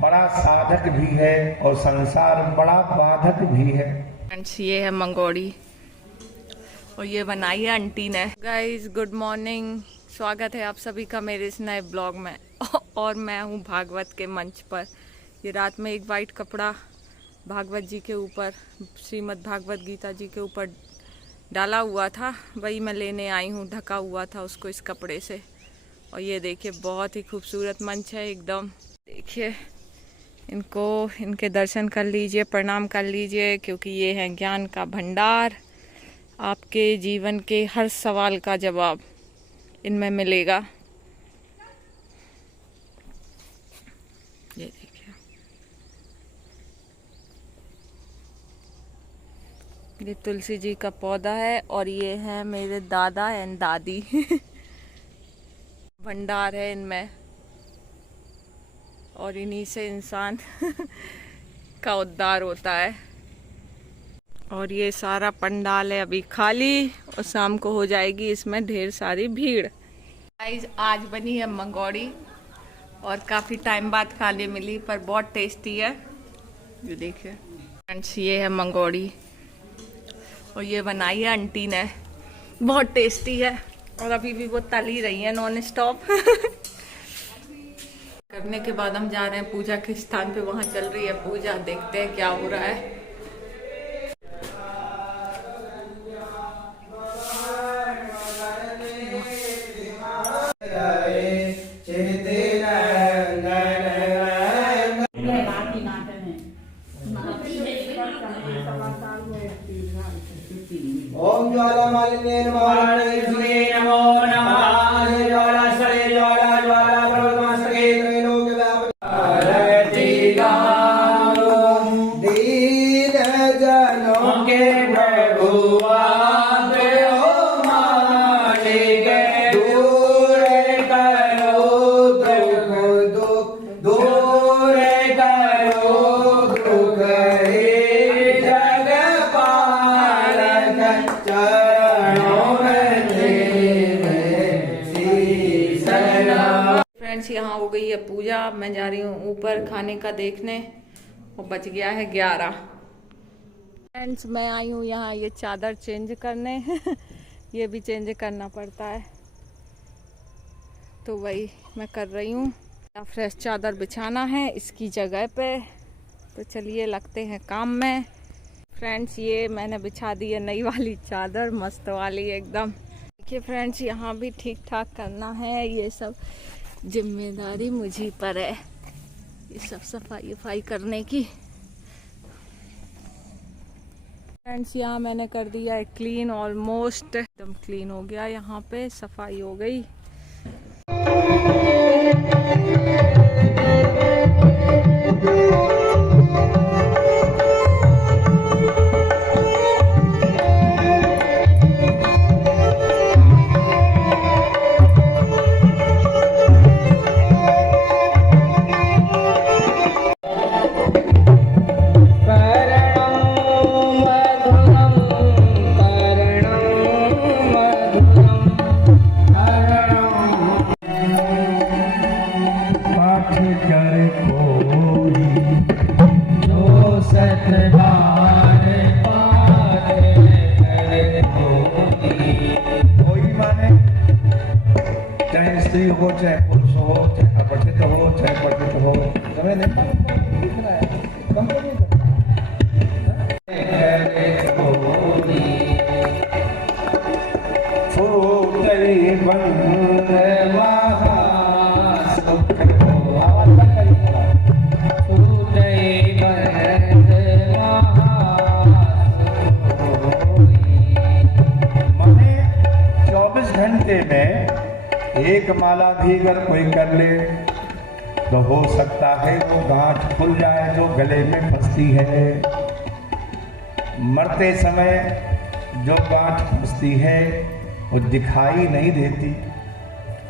बड़ा साधक भी है और संसार बड़ा बाधक भी है। फ्रेंड्स, ये है मंगोड़ी और ये बनाई है आंटी ने। गाइस गुड मॉर्निंग, स्वागत है आप सभी का मेरे इस नए ब्लॉग में। और मैं हूँ भागवत के मंच पर। ये रात में एक वाइट कपड़ा भागवत जी के ऊपर, श्रीमद् भागवत गीता जी के ऊपर डाला हुआ था, वही मैं लेने आई हूँ। ढका हुआ था उसको इस कपड़े से। और ये देखिए बहुत ही खूबसूरत मंच है एकदम। देखिए इनको, इनके दर्शन कर लीजिए, प्रणाम कर लीजिए, क्योंकि ये है ज्ञान का भंडार। आपके जीवन के हर सवाल का जवाब इनमें मिलेगा। ये देखिए, ये तुलसी जी का पौधा है और ये है मेरे दादा एंड दादी। भंडार है इनमें और इन्हीं से इंसान का उद्धार होता है। और ये सारा पंडाल है अभी खाली और शाम को हो जाएगी इसमें ढेर सारी भीड़। आज बनी है मंगोड़ी और काफ़ी टाइम बाद खाने मिली, पर बहुत टेस्टी है। ये देखिए फ्रेंड्स, ये है मंगोड़ी और ये बनाई है आंटी ने, बहुत टेस्टी है। और अभी भी वो तल ही रही है नॉन स्टॉप। करने के बाद हम जा रहे हैं पूजा के स्थान पे, वहाँ चल रही है पूजा, देखते हैं क्या हो रहा है। ओम ज्वाला मालिन्ये नमो नमो नमः। ज्वाला सरे ज्वाला ज्वाला ब्रह्मस्त्रे त्रैलोक व्यापी दीन जनों के प्रभु आप हो मालिक। दूर करो दुख दूर करो दुख फ्रेंड्स, यहाँ हो गई है पूजा। मैं जा रही हूँ ऊपर खाने का देखने और बच गया है 11। फ्रेंड्स, मैं आई हूँ यहाँ ये चादर चेंज करने। ये भी चेंज करना पड़ता है, तो वही मैं कर रही हूँ। फ्रेश चादर बिछाना है इसकी जगह पे, तो चलिए लगते हैं काम में। फ्रेंड्स, ये मैंने बिछा दी है नई वाली चादर, मस्त वाली एकदम। देखिए फ्रेंड्स, यहाँ भी ठीक ठाक करना है, ये सब जिम्मेदारी मुझी पर है, ये सब सफाई करने की। फ्रेंड्स, यहाँ मैंने कर दिया है क्लीन, ऑलमोस्ट एकदम क्लीन हो गया, यहाँ पे सफाई हो गई। चाहे स्त्री हो, चाहे पुरुष हो, चाहे अपठित हो, चाहे पठित हो, समझ नहीं दिख रहा है कंपनी में एक माला भी अगर कोई कर ले तो हो सकता है वो गांठ खुल जाए जो गले में फंसती है। मरते समय जो गांठ फंसती है वो दिखाई नहीं देती,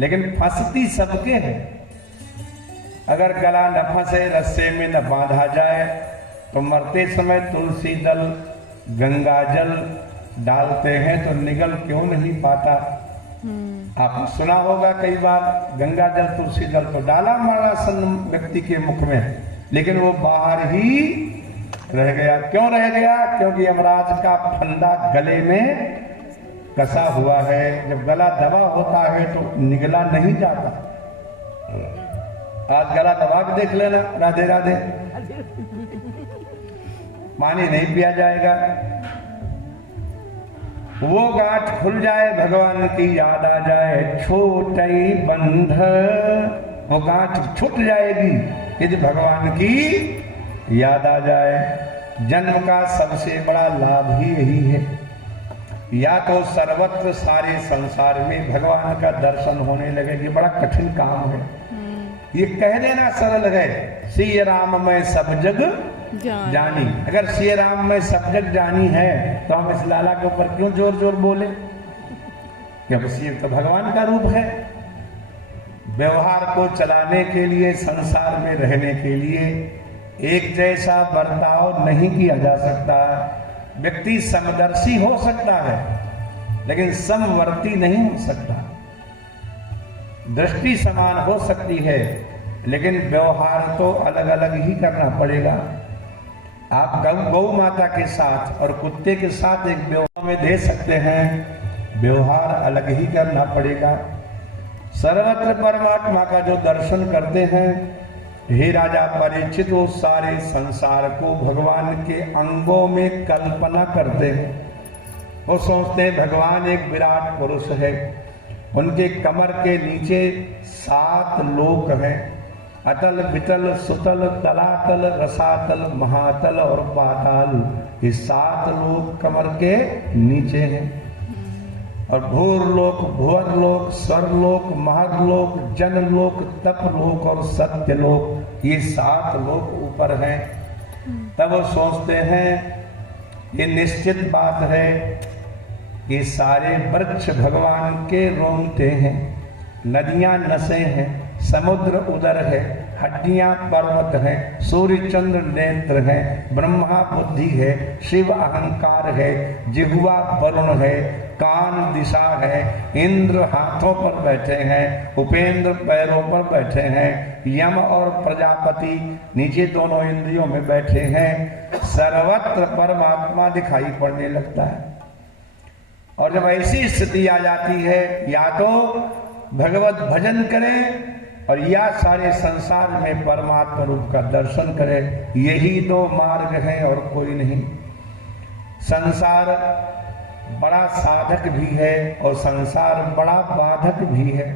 लेकिन फंसती सबके है। अगर गला न फंसे, रस्से में न बांधा जाए, तो मरते समय तुलसी दल, गंगा जल डालते हैं तो निगल क्यों नहीं पाता। आपने सुना होगा कई बार, गंगा जल तुलसी जल तो डाला मरणासन व्यक्ति के मुख में, लेकिन वो बाहर ही रह गया। क्यों रह गया? क्योंकि यमराज का फंदा गले में कसा हुआ है। जब गला दबा होता है तो निगला नहीं जाता। आज गला दबा के देख लेना, राधे राधे, पानी नहीं पिया जाएगा। वो गांठ खुल जाए, भगवान की याद आ जाए, छोटई बंध, वो गांठ छूट जाएगी यदि भगवान की याद आ जाए। जन्म का सबसे बड़ा लाभ ही यही है, या तो सर्वत्र सारे संसार में भगवान का दर्शन होने लगे। ये बड़ा कठिन काम है, ये कह देना सरल है, श्री राम मैं सब जग जानी। अगर श्री राम में सब जग जानी है तो हम इस लाला के ऊपर क्यों जोर जोर बोले? क्योंकि श्री तो भगवान का रूप है। व्यवहार को चलाने के लिए, संसार में रहने के लिए एक जैसा बर्ताव नहीं किया जा सकता। व्यक्ति समदर्शी हो सकता है लेकिन समवर्ती नहीं हो सकता। दृष्टि समान हो सकती है लेकिन व्यवहार तो अलग अलग ही करना पड़ेगा। आप गौ माता के साथ और कुत्ते के साथ एक व्यवहार में दे सकते हैं, व्यवहार अलग ही करना पड़ेगा। सर्वत्र परमात्मा का जो दर्शन करते हैं, हे राजा परीक्षित, वो सारे संसार को भगवान के अंगों में कल्पना करते हैं। वो सोचते हैं भगवान एक विराट पुरुष है, उनके कमर के नीचे 7 लोक हैं, अतल वितल सुतल तलातल रसातल महातल और पाताल। ये 7 लोक कमर के नीचे हैं। और भूरलोक, भुवरलोक, स्वर्लोक, महरलोक, जनलोक, तपलोक और सत्यलोक, ये 7 लोक ऊपर हैं। तब वो सोचते हैं ये निश्चित बात है, ये सारे वृक्ष भगवान के रोंगटे हैं, नदियां नसें हैं, समुद्र उदर है, हड्डियां पर्वत हैं, सूर्य चंद्र नेत्र हैं, ब्रह्मा बुद्धि है, शिव अहंकार है, जिह्वा वरुण है, कान दिशा है, इंद्र हाथों पर बैठे हैं, उपेंद्र पैरों पर बैठे हैं, यम और प्रजापति नीचे दोनों इंद्रियों में बैठे हैं। सर्वत्र परमात्मा दिखाई पड़ने लगता है। और जब ऐसी स्थिति आ जाती है, या तो भगवत भजन करें और या सारे संसार में परमात्मा रूप का दर्शन करें। यही 2 मार्ग हैं और कोई नहीं। संसार बड़ा साधक भी है और संसार बड़ा बाधक भी है।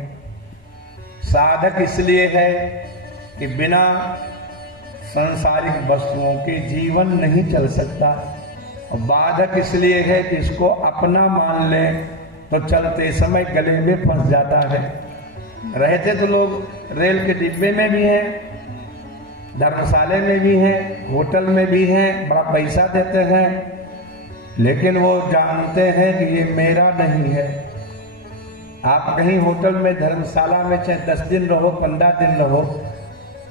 साधक इसलिए है कि बिना सांसारिक वस्तुओं के जीवन नहीं चल सकता, और बाधक इसलिए है कि इसको अपना मान लें तो चलते समय गले में फंस जाता है। रहते तो लोग रेल के डिब्बे में भी हैं, धर्मशाले में भी हैं, होटल में भी हैं, बड़ा पैसा देते हैं, लेकिन वो जानते हैं कि ये मेरा नहीं है। आप कहीं होटल में, धर्मशाला में चाहे 10 दिन रहो, 15 दिन रहो,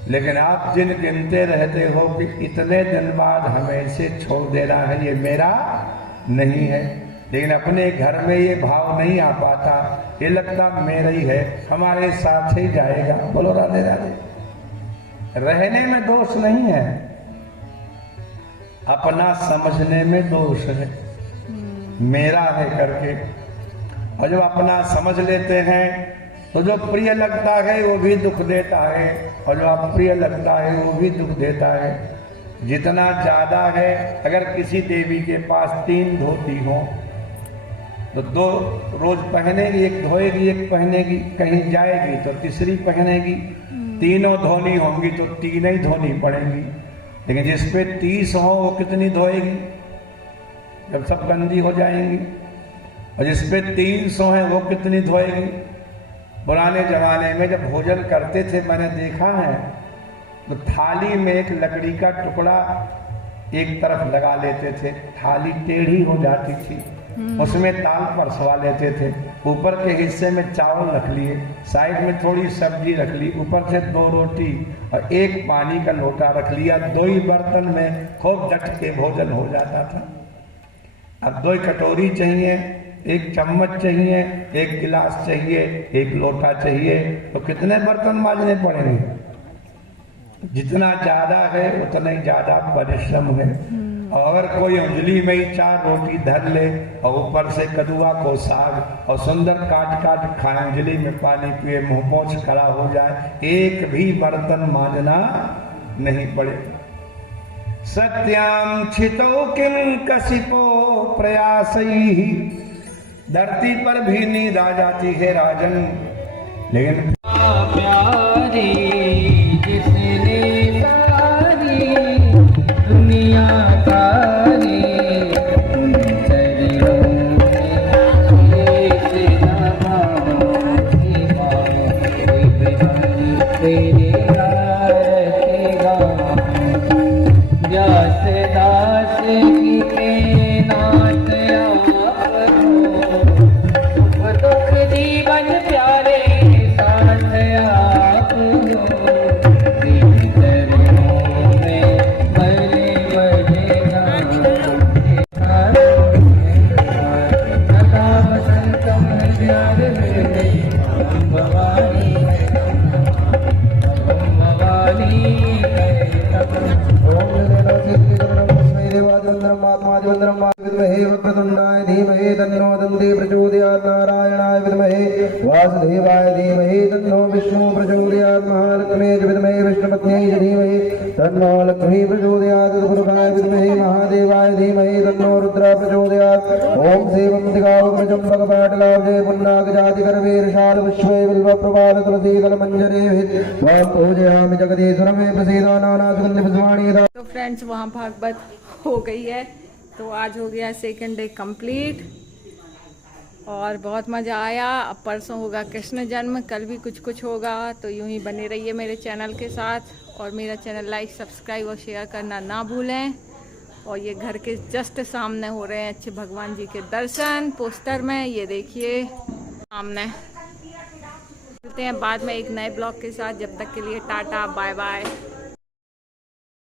लेकिन आप जिन गिनते रहते हो कि इतने दिन बाद हमें इसे छोड़ देना है, ये मेरा नहीं है, लेकिन अपने घर में ये भाव नहीं आ पाता, ये लगता मेरा ही है, हमारे साथ ही जाएगा। बोलो राधे राधे। रहने में दोष नहीं है, अपना समझने में दोष है, मेरा है करके। और जब अपना समझ लेते हैं तो जो प्रिय लगता है वो भी दुख देता है, और जो अप्रिय लगता है वो भी दुख देता है। जितना ज्यादा है, अगर किसी देवी के पास 3 धोती हो तो 2 रोज पहनेगी, एक धोएगी, एक पहनेगी, कहीं जाएगी तो तीसरी पहनेगी, तीनों धोनी होंगी तो 3 ही धोनी पड़ेंगी। लेकिन जिस पे 30 हो वो कितनी धोएगी जब सब गंदी हो जाएंगी? और जिस पे 300 है वो कितनी धोएगी? पुराने जमाने में जब भोजन करते थे, मैंने देखा है, तो थाली में एक लकड़ी का टुकड़ा एक तरफ लगा लेते थे, थाली टेढ़ी हो जाती थी, उसमें दाल परसवा लेते थे, ऊपर के हिस्से में चावल रख लिए, साइड में थोड़ी सब्जी रख ली, ऊपर से 2 रोटी और एक पानी का लोटा रख लिया। 2 ही बर्तन में खूब डट के भोजन हो जाता था। अब 2 कटोरी चाहिए, एक चम्मच चाहिए, एक गिलास चाहिए, एक लोटा चाहिए, तो कितने बर्तन मांजने पड़ेंगे। जितना ज्यादा है उतना ही ज्यादा परिश्रम है। और कोई अंजलि में ही 4 रोटी धर ले और ऊपर से कदुआ को साग और सुंदर काट काट खाए, अंजलि में पानी पिए, मुंह पोंछ खड़ा हो जाए, एक भी बर्तन मांजना नहीं पड़े। सत्याम छितो किम कसिपो प्रयासैहि, धरती पर भी नींद आ जाती है राजन, लेकिन प्यारी जिसने सारी दुनिया तारी, उन चरणों में शीश नवाऊं, तेरे आरती गाऊं, व्यास दास की तेरे नाथ आप हो, दुख जीवन प्यारे साथ आप हो, तेरे चरणों में भले भले सदा बसंतम प्यार में भवानी भवानी विद्महे वक्रतुंडाय धीमहि तन्नो दन्ति प्रचोदयात्, नारायणाय विद्महे वासुदेवाय धीमहि तन्नो विष्णु प्रचोदयात्, महालक्ष्मी च विद्महे विष्णुपत्न्यै च धीमहि तन्नो लक्ष्मी प्रचोदयात्, पुरुषाय विद्महे महादेवाय धीमहि तन्नो रुद्र प्रचोदयात्। ओम सेवन्तिकावक्रचम्बकपाटलाब्जे पुन्नागजातिकरवीरशाल विश्वे बिल्वप्रवाल तुलसीदल मंजरे वां पूजयामि जगदीश्वरमे प्रसीदा नानासुगन्धि पुष्पाणि। तो फ्रेंड्स वहाँ भागवत हो गई है, तो आज हो गया सेकंड डे कंप्लीट और बहुत मज़ा आया। अब परसों होगा कृष्ण जन्म, कल भी कुछ कुछ होगा, तो यूं ही बने रहिए मेरे चैनल के साथ और मेरा चैनल लाइक सब्सक्राइब और शेयर करना ना भूलें। और ये घर के जस्ट सामने हो रहे हैं अच्छे भगवान जी के दर्शन, पोस्टर में ये देखिए सामने। मिलते हैं बाद में एक नए ब्लॉग के साथ, जब तक के लिए टाटा बाय बाय।